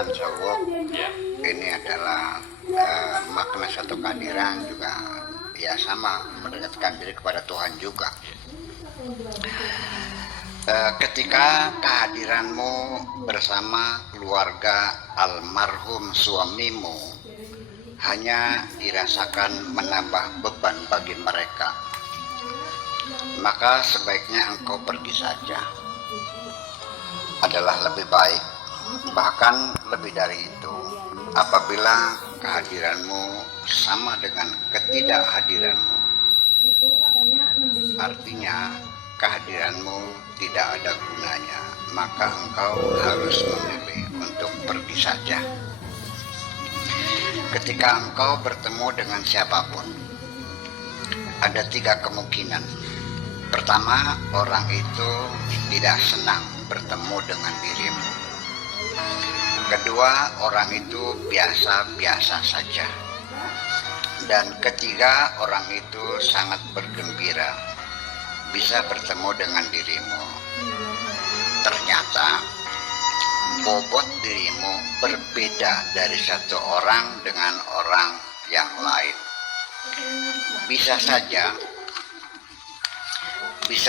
Tuhan Sawok. Ini adalah makna satu kehadiran juga ya sama mendekatkan diri kepada Tuhan juga. Ketika kehadiranmu bersama keluarga almarhum suamimu hanya dirasakan menambah beban bagi mereka, maka sebaiknya engkau pergi saja. Adalah lebih baik, bahkan lebih dari itu, apabila kehadiranmu sama dengan ketidakhadiranmu. Artinya kehadiranmu tidak ada gunanya, maka engkau harus memilih untuk pergi saja. Ketika engkau bertemu dengan siapapun, ada 3 kemungkinan. Pertama, orang itu tidak senang bertemu dengan dirimu. Kedua, orang itu biasa-biasa saja. Dan ketiga, orang itu sangat bergembira bisa bertemu dengan dirimu. Ternyata bobot dirimu berbeda dari satu orang dengan orang yang lain. Bisa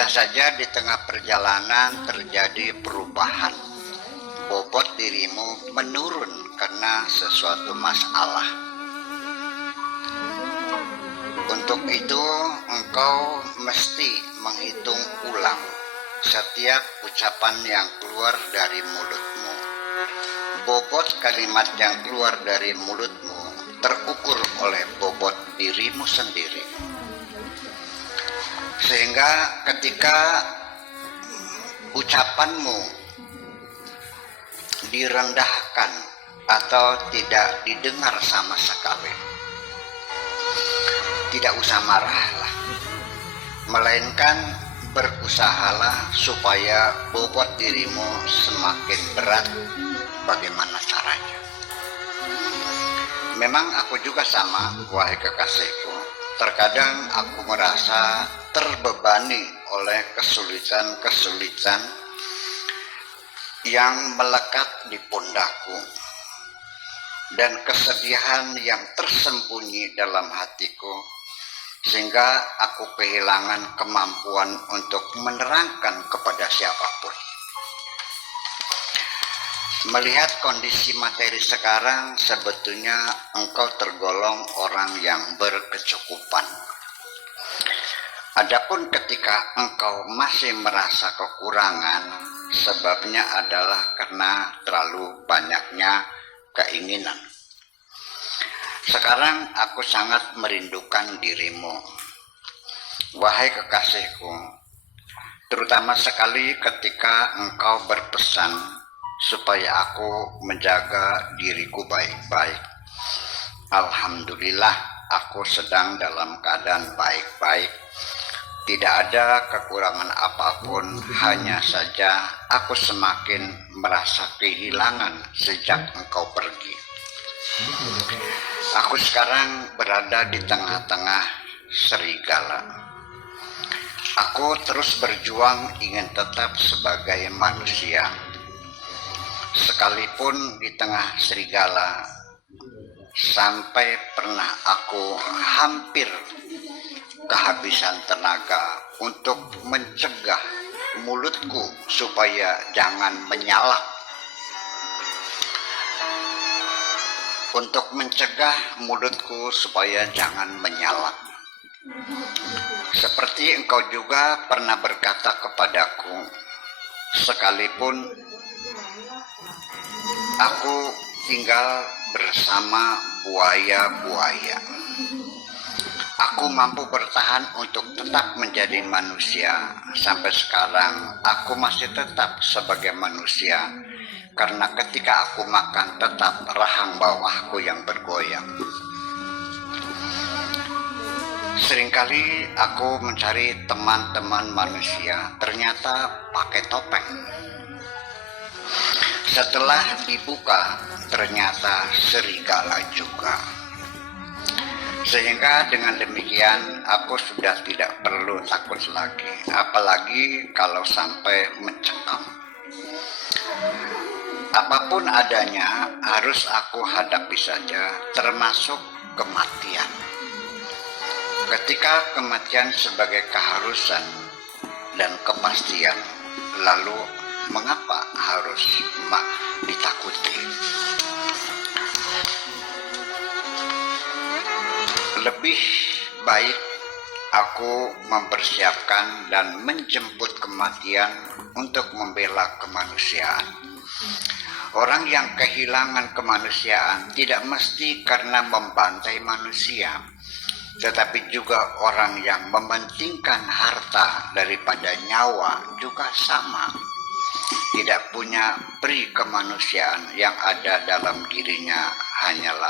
saja di tengah perjalanan terjadi perubahan. Bobot dirimu menurun karena sesuatu masalah. Untuk itu engkau mesti menghitung ulang setiap ucapan yang keluar dari mulutmu. Bobot kalimat yang keluar dari mulutmu terukur oleh bobot dirimu sendiri. Sehingga ketika ucapanmu direndahkan atau tidak didengar sama sekali, tidak usah marahlah, melainkan berusahalah supaya bobot dirimu semakin berat. Bagaimana caranya? Memang aku juga sama, wahai kekasihku. Terkadang aku merasa terbebani oleh kesulitan-kesulitan yang melekat di pundakku dan kesedihan yang tersembunyi dalam hatiku, sehingga aku kehilangan kemampuan untuk menerangkan kepada siapapun. Melihat kondisi materi sekarang, sebetulnya engkau tergolong orang yang berkecukupan. Adapun ketika engkau masih merasa kekurangan, sebabnya adalah karena terlalu banyaknya keinginan. Sekarang aku sangat merindukan dirimu, wahai kekasihku, terutama sekali ketika engkau berpesan supaya aku menjaga diriku baik-baik. Alhamdulillah, aku sedang dalam keadaan baik-baik. Tidak ada kekurangan apapun, hanya saja aku semakin merasa kehilangan sejak engkau pergi. Aku sekarang berada di tengah-tengah serigala. Aku terus berjuang ingin tetap sebagai manusia. Sekalipun di tengah serigala, sampai pernah aku hampir kehabisan tenaga untuk mencegah mulutku supaya jangan menyalak. Untuk mencegah mulutku supaya jangan menyalak. Seperti engkau juga pernah berkata kepadaku, sekalipun aku tinggal bersama buaya-buaya, aku mampu bertahan untuk tetap menjadi manusia. Sampai sekarang aku masih tetap sebagai manusia, karena ketika aku makan tetap rahang bawahku yang bergoyang. Seringkali aku mencari teman-teman manusia, ternyata pakai topeng. Setelah dibuka, ternyata serigala juga. Sehingga dengan demikian aku sudah tidak perlu takut lagi, apalagi kalau sampai mencekam. Apapun adanya harus aku hadapi saja, termasuk kematian. Ketika kematian sebagai keharusan dan kepastian, lalu mengapa harus ditakuti? Lebih baik aku mempersiapkan dan menjemput kematian untuk membela kemanusiaan. Orang yang kehilangan kemanusiaan tidak mesti karena membantai manusia, tetapi juga orang yang mementingkan harta daripada nyawa juga sama. Tidak punya peri kemanusiaan, yang ada dalam dirinya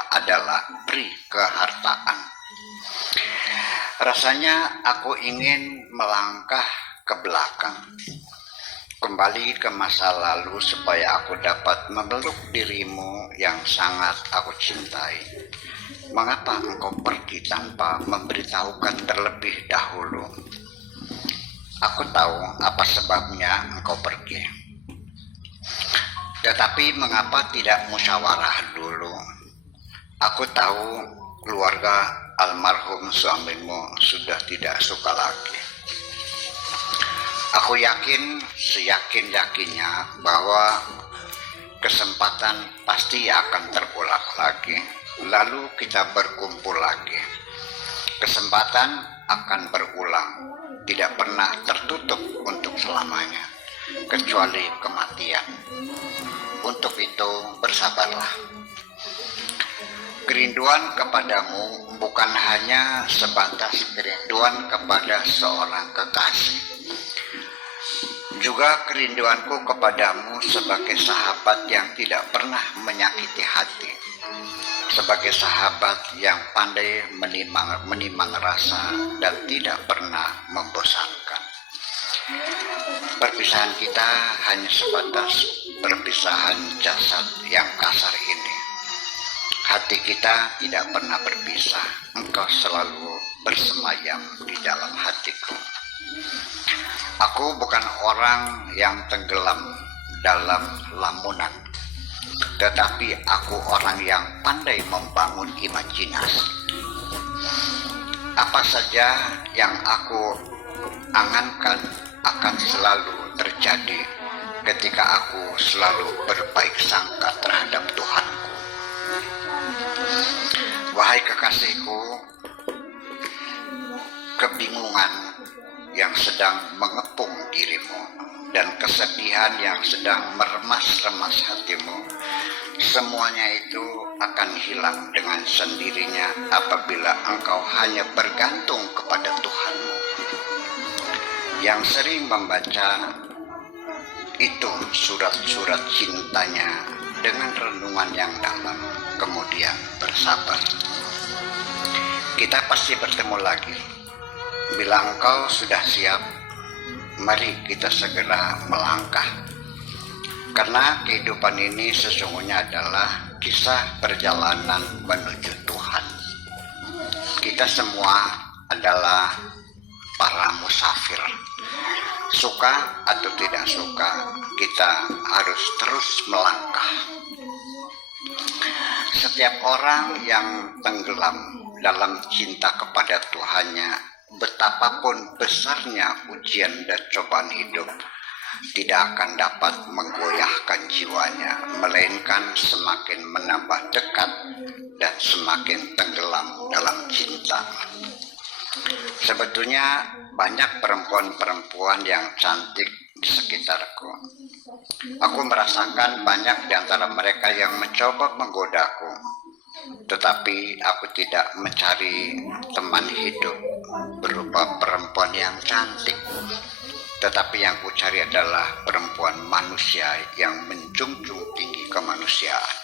adalah peri kehartaan. Rasanya aku ingin melangkah ke belakang, kembali ke masa lalu supaya aku dapat memeluk dirimu yang sangat aku cintai. Mengapa engkau pergi tanpa memberitahukan terlebih dahulu? Aku tahu apa sebabnya engkau pergi. Tetapi mengapa tidak musyawarah dulu? Aku tahu keluarga almarhum suamimu sudah tidak suka lagi. Aku yakin, seyakin-yakinnya bahwa kesempatan pasti akan terulang lagi. Lalu kita berkumpul lagi. Kesempatan akan berulang, tidak pernah tertutup untuk selamanya, kecuali kematian. Untuk itu bersabarlah. Kerinduan kepadamu bukan hanya sebatas kerinduan kepada seorang kekasih. Juga kerinduanku kepadamu sebagai sahabat yang tidak pernah menyakiti hati. Sebagai sahabat yang pandai menimang rasa dan tidak pernah membosankan. Perpisahan kita hanya sebatas perpisahan jasad yang kasar ini. Hati kita tidak pernah berpisah. Engkau selalu bersemayam di dalam hatiku. Aku bukan orang yang tenggelam dalam lamunan, tetapi aku orang yang pandai membangun imajinasi. Apa saja yang aku angankan akan selalu terjadi ketika aku selalu berbaik sangka terhadap Tuhanku. Wahai kekasihku, kebingungan yang sedang mengepung dirimu dan kesedihan yang sedang meremas-remas hatimu, semuanya itu akan hilang dengan sendirinya apabila engkau hanya bergantung kepada Tuhanmu. Yang sering membaca itu surat-surat cintanya dengan renungan yang dalam, kemudian bersabar. Kita pasti bertemu lagi. Bila engkau sudah siap, mari kita segera melangkah. Karena kehidupan ini sesungguhnya adalah kisah perjalanan menuju Tuhan. Kita semua adalah para musafir. Suka atau tidak suka, kita harus terus melangkah. Setiap orang yang tenggelam dalam cinta kepada Tuhannya, betapapun besarnya ujian dan cobaan hidup, tidak akan dapat menggoyahkan jiwanya, melainkan semakin menambah dekat dan semakin tenggelam dalam cinta. Sebetulnya banyak perempuan-perempuan yang cantik di sekitarku. Aku merasakan banyak di antara mereka yang mencoba menggodaku, tetapi aku tidak mencari teman hidup berupa perempuan yang cantik, tetapi yang ku cari adalah perempuan manusia yang menjunjung tinggi kemanusiaan.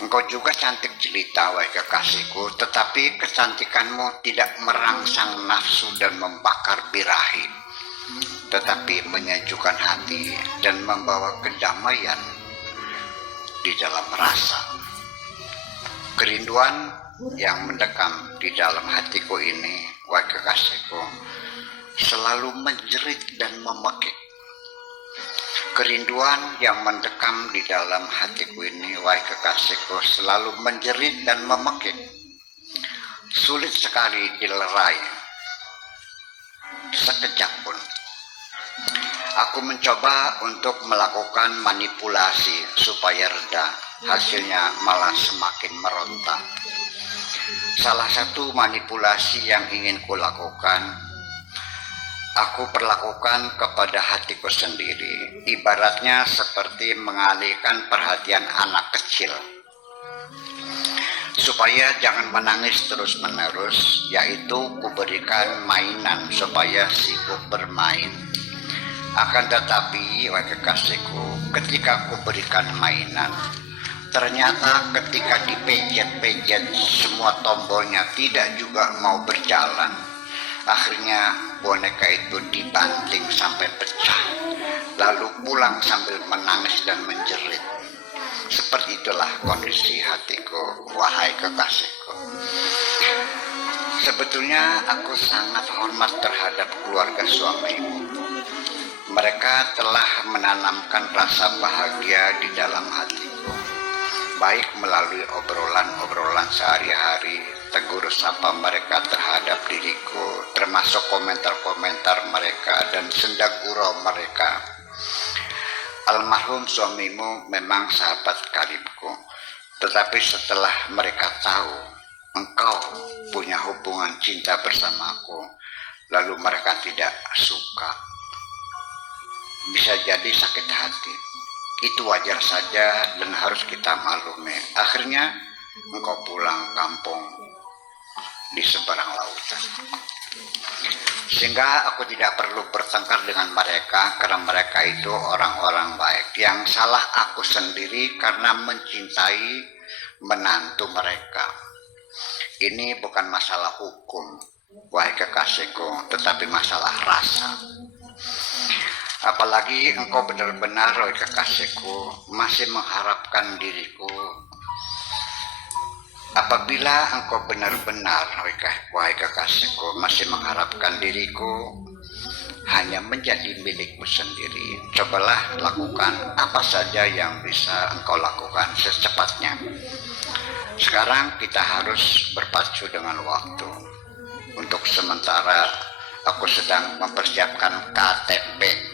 Engkau juga cantik jelita, wahai kekasihku, tetapi kecantikanmu tidak merangsang nafsu dan membakar birahi, tetapi menyejukkan hati dan membawa kedamaian di dalam rasa. Kerinduan yang mendekam di dalam hatiku ini, wahai kekasihku, selalu menjerit dan memekik. Kerinduan yang mendekam di dalam hatiku ini, wahai kekasihku, selalu menjerit dan memekik. Sulit sekali dilerai sekejap pun. Aku mencoba untuk melakukan manipulasi supaya reda, hasilnya malah semakin meronta. Salah satu manipulasi yang ingin kulakukan, aku perlakukan kepada hatiku sendiri, ibaratnya seperti mengalihkan perhatian anak kecil, supaya jangan menangis terus-menerus, yaitu kuberikan mainan supaya sibuk bermain. Akan tetapi, wahai kekasihku, ketika kuberikan mainan, ternyata ketika dipencet-pencet semua tombolnya tidak juga mau berjalan. Akhirnya boneka itu dibanting sampai pecah, lalu pulang sambil menangis dan menjerit. Seperti itulah kondisi hatiku, wahai kekasihku. Sebetulnya aku sangat hormat terhadap keluarga suamimu. Mereka telah menanamkan rasa bahagia di dalam hatiku, baik melalui obrolan-obrolan sehari-hari, tegur sapa mereka terhadap diriku, termasuk komentar-komentar mereka dan senda gurau mereka. Almarhum suamimu memang sahabat karibku, tetapi setelah mereka tahu engkau punya hubungan cinta bersamaku, lalu mereka tidak suka. Bisa jadi sakit hati. Itu wajar saja dan harus kita maklumi. Akhirnya engkau pulang kampung di seberang lautan. Sehingga aku tidak perlu bertengkar dengan mereka, karena mereka itu orang-orang baik. Yang salah aku sendiri karena mencintai menantu mereka. Ini bukan masalah hukum, wahai kekasihku, tetapi masalah rasa. Apalagi engkau benar-benar, wahai kekasihku, masih mengharapkan diriku. Apabila engkau benar-benar, wahai kekasihku, masih mengharapkan diriku hanya menjadi milikmu sendiri, cobalah lakukan apa saja yang bisa engkau lakukan secepatnya. Sekarang kita harus berpacu dengan waktu. Untuk sementara aku sedang mempersiapkan KTP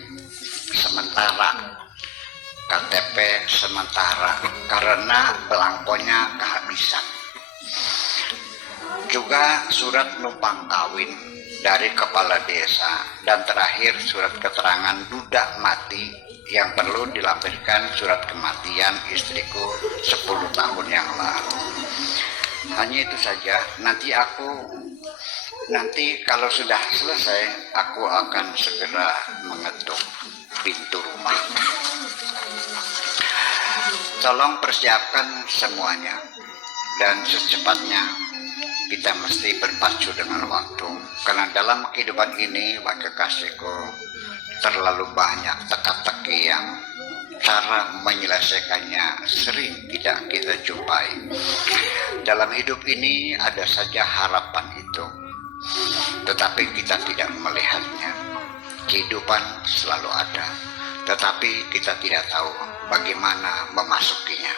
sementara karena belangkonya kehabisan. Juga surat numpang kawin dari kepala desa, dan terakhir surat keterangan duda mati yang perlu dilampirkan surat kematian istriku 10 tahun yang lalu. Hanya itu saja. Nanti kalau sudah selesai, aku akan segera mengetuk pintu rumah. Tolong persiapkan semuanya, dan secepatnya kita mesti berpacu dengan waktu. Karena dalam kehidupan ini, wahai kekasihku, terlalu banyak teka-teki yang cara menyelesaikannya sering tidak kita jumpai. Dalam hidup ini ada saja harapan itu, tetapi kita tidak melihatnya. Kehidupan selalu ada, tetapi kita tidak tahu bagaimana memasukinya.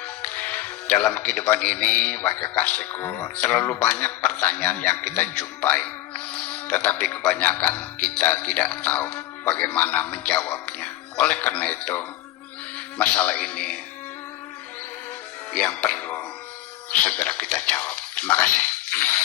Dalam kehidupan ini, wahai kekasihku, terlalu banyak pertanyaan yang kita jumpai, tetapi kebanyakan kita tidak tahu bagaimana menjawabnya. Oleh karena itu, masalah ini yang perlu segera kita jawab. Terima kasih.